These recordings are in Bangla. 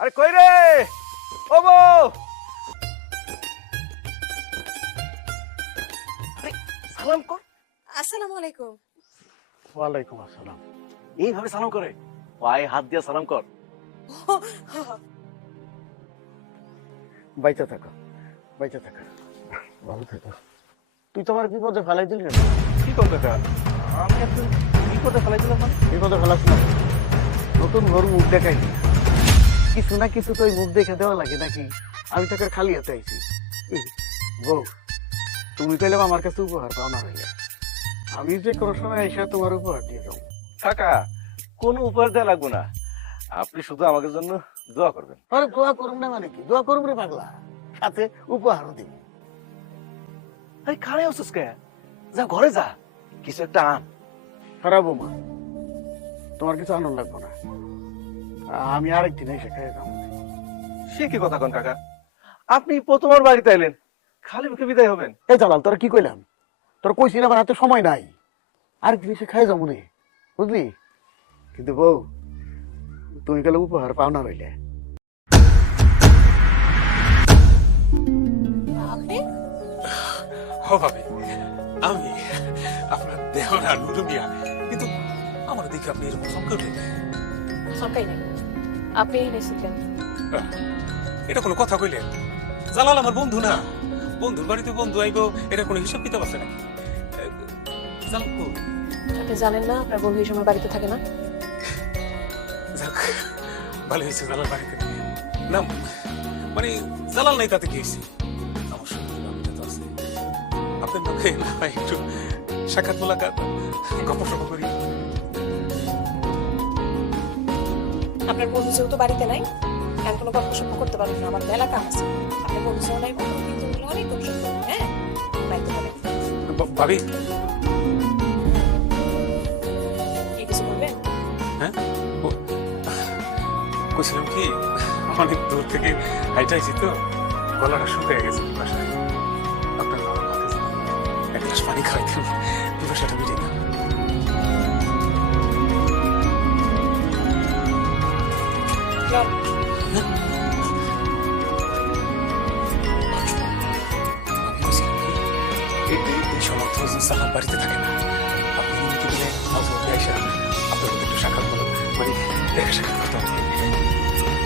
আরে কই রে? ও বউ! সালাম কর। আসসালামু আলাইকুম। ওয়ালাইকুম আসসালাম। এইভাবে সালাম করে? পায়ে হাত দিয়ে সালাম কর। বাইচা থাকো বাইচা থাকো। ভালো থাকো। তুই তো আমার বিপদে ফেলাই দিলি না কি কর কাকা আমি একটু বিপদে ফেলাই দিলাম মানে? বিপদে ফেলাস না। নতুন ঘর মুখ দেখাই কিছু না কিছু তো ওই মুখ দেখে দেওয়া লাগে নাকি? আমি তোকে খালি হাতে আইছি। বউ তুমি তাহলে আমার কাছে উপহার পাও না হইলে। আমি যে কোনো সময় এসে তোমার উপহার দিয়ে যাব। কাকা কোনো উপহার দেওয়া লাগবো না। আপনি শুধু আমাদের জন্য দোয়া করবেন। আরে দোয়া করুন না মানে কি? দোয়া করুম রে পাগলা। সাথে উপহারও দিব। আরে কারে আসছিস কে? যা ঘরে যা। কিছু একটা আন। খারাপ মা তোমার কিছু আনন্দ লাগবো না। আমি আরেকদিন এসে খেয়ে যাব সে কি কথা কোন কাকা? আপনি প্রথমবার বাড়িতে এলেন খালি মুখে বিদায় হবেন। এই চালাল তোরা কি কইলাম? তোর কইছি না আমার হাতে সময় নাই। আরেকদিন এসে খেয়ে যাব নে বুঝলি? কিন্তু বউ তুমি গেলে উপহার পাও না রইলে। আপনি আমি আপনার দেহরা নুরু মিয়া কিন্তু আমার দেখে আপনি এরকম সংকট নেই। আপনি এটা কোনো কথা কইলেন? জালাল আমার বন্ধু না। বন্ধুর বাড়িতে বন্ধু আইব এটা কোনো হিসাব কিতাব আছে নাকি? আপনি জানেন না আপনার বন্ধু এই সময় বাড়িতে থাকে না? ভালো হয়েছে জালাল বাড়িতে না মানে জালাল নাই তাতে কি হয়েছে? আমার সঙ্গে তো আছে। আপনার না একটু সাক্ষাৎ মোলাকাত গল্প সপ করি। আপনার বন্ধু যেহেতু বাড়িতে নাই এখন কোনো গল্প করতে পারবেন না আমার মেলা কাম আছে। আপনার বন্ধু যেও নাই বন্ধু কিন্তু হলো অনেক গল্প হ্যাঁ? বাড়িতে পারেন ভাবি। কি কিছু কইছিলাম কি অনেক দূর থেকে হাইটা আইছি তো গলাটা শুকিয়ে গেছে বাসায়। আপনার বাবার হাতে এক গ্লাস পানি খাওয়াই দিন পিপাসাটা চল এই এই- এই সমর্থ সালাম বাড়িতে থাকে না আপনি নিয়মিত দিলে মাঝে মধ্যে আপনার একটু সাক্ষাৎ করো মানে দেখা সাক্ষাৎ করতে হবে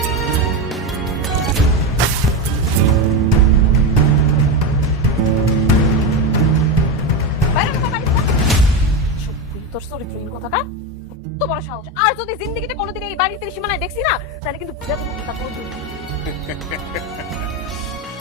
বাইরে কথা বাড়ি যা। সত্যি তোর চরিত্রহীন কথাটা? তো বড় সাহস। আর যদি জিন্দগিতে কোনোদিন সীমানায় দেখছি না তাহলে কিন্তু বুঝা দেবো তা কোনোদিন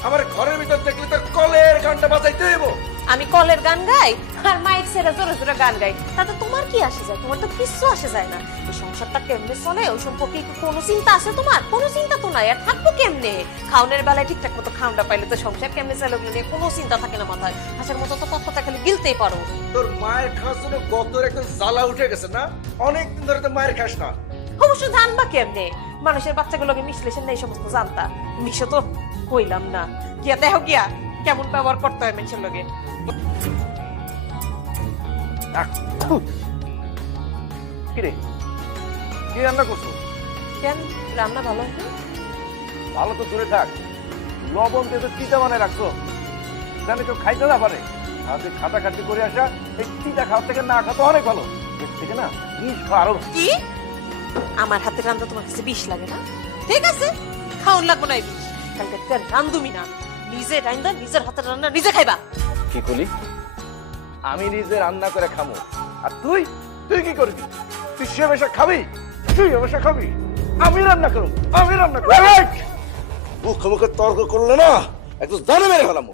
আমার ঘরের ভিতর দেখলে তো কলের ঘণ্টা বাজাইতে হইব। আমি কলের গান গাই আর মাইক ছেড়ে জোরে জোরে গান গাই তাতে তোমার কি আসে যায়? তোমার তো কিচ্ছু আসে যায় না। এই সংসারটা কেমনে চলে? ওই সম্পর্কে কোনো চিন্তা আছে তোমার? কোনো চিন্তা তো নাই। আর থাকব কেমনে? খাওনের বেলায় ঠিকঠাক মতো খাওনটা পাইলে তো সংসার কেমনে চলে ওগুলো নিয়ে? কোনো চিন্তা থাকে না মাথায়। হাসের মতো তো তত্ত্বটা খালি গিলতেই পারো। তোর মায়ের খাওয়ার জন্য গতর একদম জ্বালা উঠে গেছে না? অনেক দিন ধরে তো মায়ের খাস না। অবশ্য জানবা কেমনে? মানুষের বাচ্চাগুলোকে মিশলে সে এই সমস্ত জানতা। মিশো তো কইলাম না। গিয়া দেখো গিয়া কেমন ব্যবহার করতে হয় মানুষের লগে। কিরে কি রান্না করছ? কেন? রান্না ভালো ভালো তো দূরে থাক। লবণ দিয়ে তো চিটা বানায় রাখছো। জানি কেউ খাইতে না পারে। আর তুই খাটা খাটি করে আসা এই চিটা খাওয়ার থেকে না খাওয়া তো অনেক ভালো। থেকে না বিষ আরও কি? আমার হাতে রান্না তোমার কাছে বিষ লাগে না? ঠিক আছে খাওন লাগবো না এই বিষ। কালকে থেকে রান্ধুমি না নিজে রান্দা নিজের হাতের রান্না নিজে খাইবা। কি করলি আমি নিজে রান্না করে খামো। আর তুই? তুই কি করবি? তুই সে বেশা খাবি? তুই বেশা খাবি? আমি রান্না করব আমি রান্না করব মুখে মুখে তর্ক করলে না একদম জানে মেরে ফেলাম।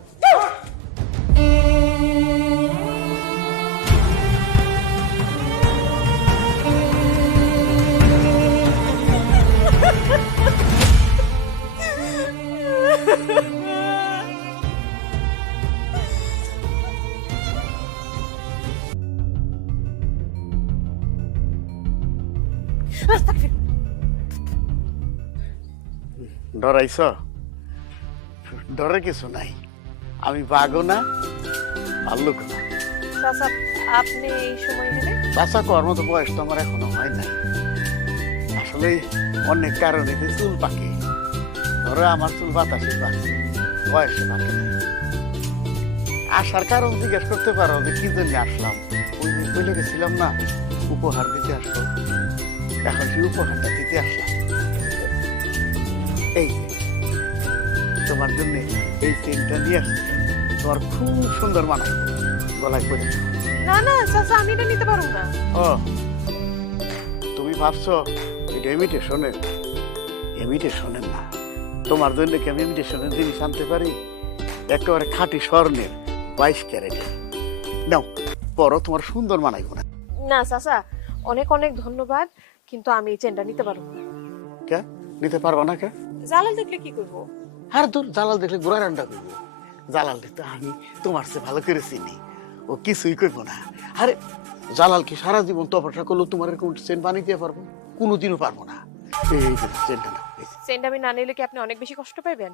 ডরাইছ? ডরে কিছু নাই। আমি বাঘও না ভাল্লুক না। চাচা আপনি এই সময় এলে? বাচ্চা কর মতো বয়স তো আমার এখনও হয় নাই। আসলে অনেক কারণে চুল পাকে। ধরো আমার চুল বাতাসে পাকে বয়সে পাকে আসার কারণ জিজ্ঞেস করতে পারো যে কি জন্য আসলাম? ওই যে বলে গেছিলাম না উপহার দিতে আসলো। এখন কি উপহারটা দিতে আসলাম। এই তোমার জন্য এই চেনটা নিয়ে আসছি। তোমার খুব সুন্দর মানায়। গলায় করে না না চাচা আমি এটা নিতে পারব না। ও তুমি ভাবছ এটা ইমিটেশনের ইমিটেশনের না। তোমার জন্য কি আমি ইমিটেশনের জিনিস আনতে পারি? একেবারে খাঁটি স্বর্ণের বাইশ ক্যারেটের নাও পরও তোমার সুন্দর মানাইব না না চাচা অনেক অনেক ধন্যবাদ কিন্তু আমি এই চেনটা নিতে পারব না। কে? নিতে পারব না কে? জালাল দেখলে কি করব? আর তোর জালাল দেখলে গোড়া রান্না করব। জালাল দেখতে আমি তোমার চেয়ে ভালো করে চিনি। ও কিছুই করব না। আরে জালাল কি সারা জীবন তপস্যা করলেও তোমার এরকম চেন বানিয়ে দিয়ে পারব? কোনোদিনও পারব না। এই চেনটা না চেনটা আমি না নিলে কি আপনি অনেক বেশি কষ্ট পাইবেন?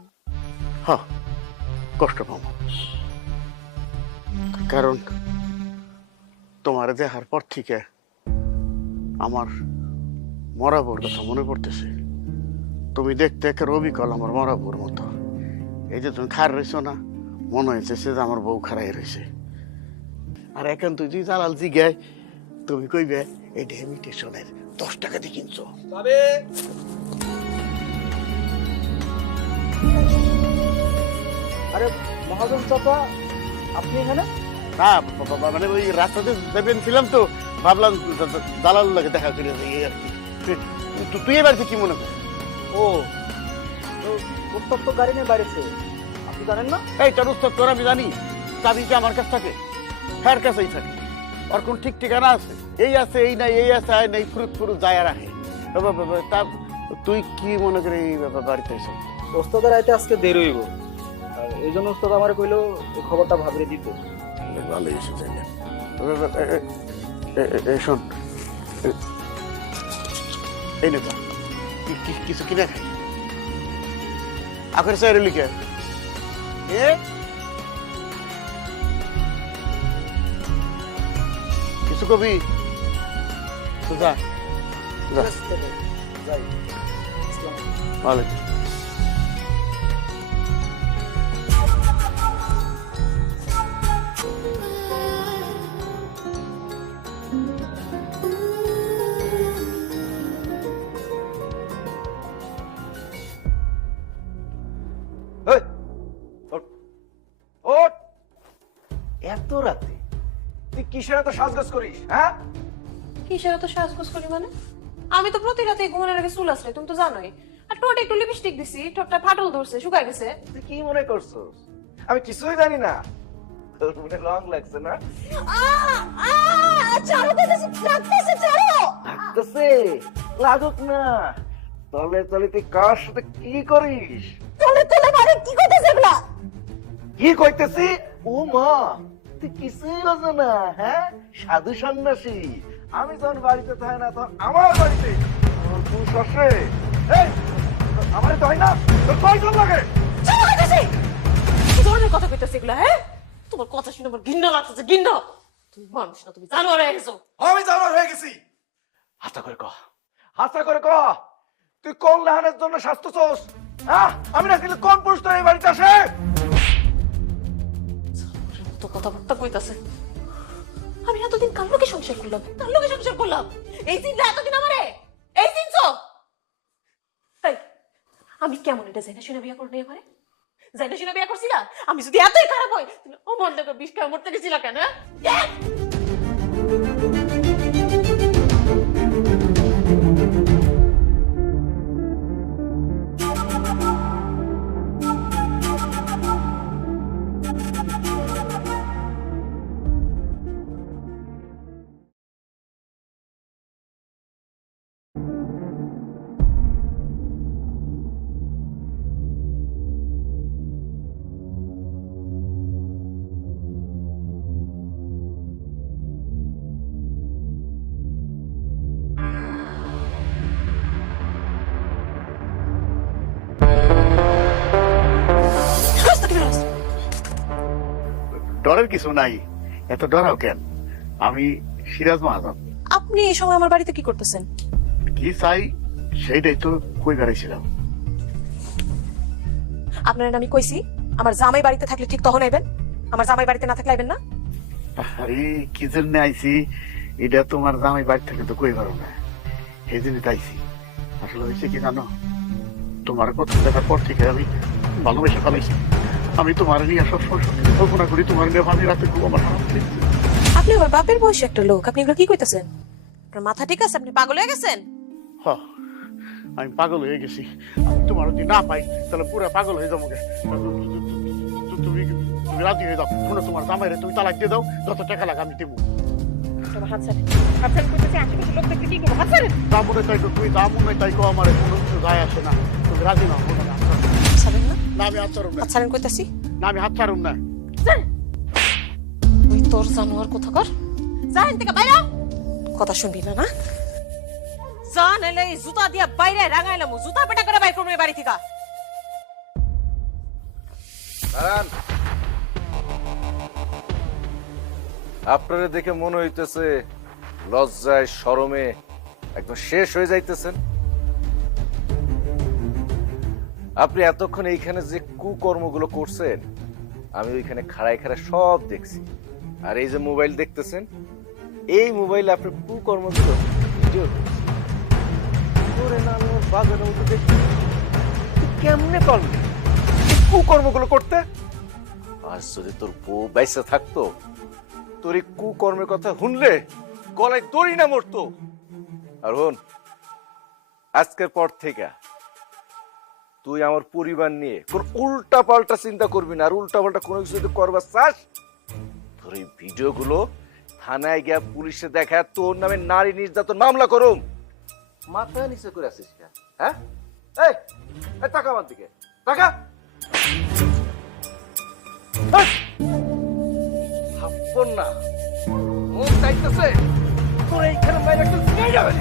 হ কষ্ট পাবো। কারণ তোমার দেখার পর থেকে আমার মরা বউর কথা মনে পড়তেছে তুমি দেখতে একের অবিকল আমার মরা বউর মতো। এই যে তুমি খার রয়েছো না মনে হয়েছে সে যে আমার বউ খারাই রয়েছে আর এখন তুই যদি জালাল জিগায় তুমি কইবে এই ডেমিটেশনের দশ টাকা দিয়ে কিনছো। আরে মহাজন চাপা আপনি এখানে? না মানে ওই রাস্তাতে যাবেন ছিলাম তো ভাবলাম দালাল লাগে দেখা করে এই আর কি। তুই- এবার কি মনে কর? ও উত্তপ্ত গাড়ি নিয়ে বাইরেছে আপনি জানেন না? এই তোর উত্তর তোর আমি জানি। চাবি যে আমার কাছ থাকে? হ্যার কাছেই থাকে। ওর কোন ঠিক ঠিকানা আছে? এই আছে এই নাই এই আছে আয় নাই ফুরুত ফুরুত যায় আর আহে। তা তুই কি মনে করে এই ব্যাপার বাড়িতে এসে? ওস্তাদের আইতে আজকে দেরি হইব। আর এই জন্য ওস্তাদ আমার কইলো এই খবরটা ভাবরে দিতে। ভালো এসে যাই শোন। এ- এই নে যা। কি- কি- কিছু কিনে খাই? আখের লিখে। এ? কিছু কবি? তো যা। যা যাই ভালো এত রাতে। তুই কিসের এত সাজগাজ করিস হ্যাঁ? কিসের তো সাজগোজ করি মানে? আমি তো প্রতি রাতে ঘুমানোর আগে চুল আসলে তুমি তো জানোই। আর ঠোঁটে একটু লিপস্টিক দিছি ঠোঁটটা ফাটল ধরছে শুকায় গেছে। তুই কি মনে করছিস? আমি কিছুই জানি না। তোর মনে রং লাগছে না? চারো দিতেছে লাগতেছে চারো লাগতেছে? লাগুক না। তলে তলে তুই কার সাথে কি করিস? তলে তলে মানে কি করতেছে এগুলা? কি কইতেছি? ও মা! তুই কিছুই বোঝো না হ্যাঁ? সাধু সন্ন্যাসী আমি যখন বাড়িতে থাকি না তখন আমার বাড়িতে পুরুষ আমার তো হয় না? তোর কয়জন লাগে? চারো কইতেছে কি ধরনের কথা কইতেছে এগুলা হ্যাঁ? তোমার কথা শুনে আমার ঘৃণা লাগতেছে ঘৃণা। তুমি মানুষ না তুমি জানোয়ার হয়ে গেছো। আমি জানার হয়ে গেছি। হাতা করে কহ হাতা করে কহ তুই কোন লাহানের জন্য স্বাস্থ্য চোস? হ্যাঁ? আমি না কোন পুরুষ তোর এই বাড়িতে আসে? তো কথাবার্তা কইতাছে। আমি এতদিন কার লোকে সংসার করলাম? কার লোকে সংসার করলাম? এই চিন্তা এতদিন আমারে? এই চিনছো এই, আমি কেমন এটা জানি না শুনে বিয়া করলে এবারে জানি না শুনে বিয়া করছিলা? আমি যদি এতই খারাপ হই ও বন্ধ করে বিষ মরতে গেছিলা কেন হ্যাঁ? ডরের কিছু নাই। এত ডরাও কেন? আমি সিরাজ মাহাজন। আপনি এই সময় আমার বাড়িতে কি করতেছেন? কি চাই সেইটাই তো কই বেড়াইছিলাম। আপনার আমি কইছি আমার জামাই বাড়িতে থাকলে ঠিক তখন আইবেন? আমার জামাই বাড়িতে না থাকলে আইবেন না? আরে কি জন্য আইছি? এটা তোমার জামাই বাড়ি থেকে তো কই পারো না। এই জন্য আইছি। আসলে হয়েছে কি জানো? তোমার কথা দেখার পর থেকে আমি ভালোবেসে ফেলাইছি আমি তোমার নিয়ে সবসময় কল্পনা করি তোমার নিয়ে ভাবি রাতে খুব আমার খারাপ আপনি আমার বাপের বয়সী একটা লোক আপনি এগুলো কি কইতেছেন? আপনার মাথা ঠিক আছে? আপনি পাগল হয়ে গেছেন? হ, আমি পাগল হয়ে গেছি। আমি তোমার যদি না পাই তাহলে পুরো পাগল হয়ে যাব তুমি তুমি রাজি হয়ে যাও। শুনো তোমার জামাইরে তুমি তালাক দিয়ে দাও যত টাকা লাগে আমি দেবো। তা মনে তাই তুমি দাম মনে তাই কো আমার কোনো কিছু যায় আসে না। তুমি রাজি না না না আমি হাত ছাড়ুম না। হাত ছাড়েন কইতেছি। না আমি হাত ছাড়ুম না। ওই তোর জানোয়ার কথা কর। জানেন থেকে বাইরে কথা শুনবি না না? যা নাইলে জুতা দিয়া বাইরে রাঙাইলাম জুতা পেটা করে বাইর করব বাড়ি থেকে। দাঁড়ান। আপনারা দেখে মনে হইতেছে লজ্জায় শরমে একদম শেষ হয়ে যাইতেছেন। আপনি এতক্ষণ এইখানে যে কুকর্মগুলো করছেন, আমি ওইখানে খাড়ায় খাড়ায় সব দেখছি। আর এই যে মোবাইল দেখতেছেন, এই মোবাইলে আপনি কুকর্মগুলো ভিডিও মধ্যে কেমনে পারলি? কুকর্মগুলো করতে? আর যদি তোর বউ বাইসে থাকতো, তোর এই কুকর্মের কথা শুনলে গলায় দড়ি না মরতো। আর হন, আজকের পর থেকে তুই আমার পরিবার নিয়ে কোন উল্টা পাল্টা চিন্তা করবি না আর উল্টা পাল্টা কোনো কিছু যদি করবার চাস তোর এই ভিডিওগুলো থানায় গিয়া পুলিশে দেখা তোর নামে নারী নির্যাতন মামলা করুম। মাথা নিচে করে আসিস হ্যাঁ? এই টাকা আমার দিকে। টাকা ভাববন না। মন চাইতেছে তোর এইখানে মাইরা একটু নিয়ে যাবে।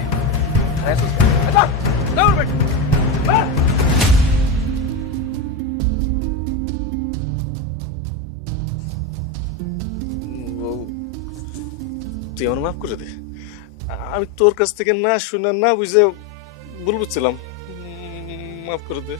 হ্যাঁ, তো- দৌড় বেটি। তুই আমার মাফ করে দে। আমি তোর কাছ থেকে না শুনে না বুঝে ভুল বুঝছিলাম। মাফ করে দে।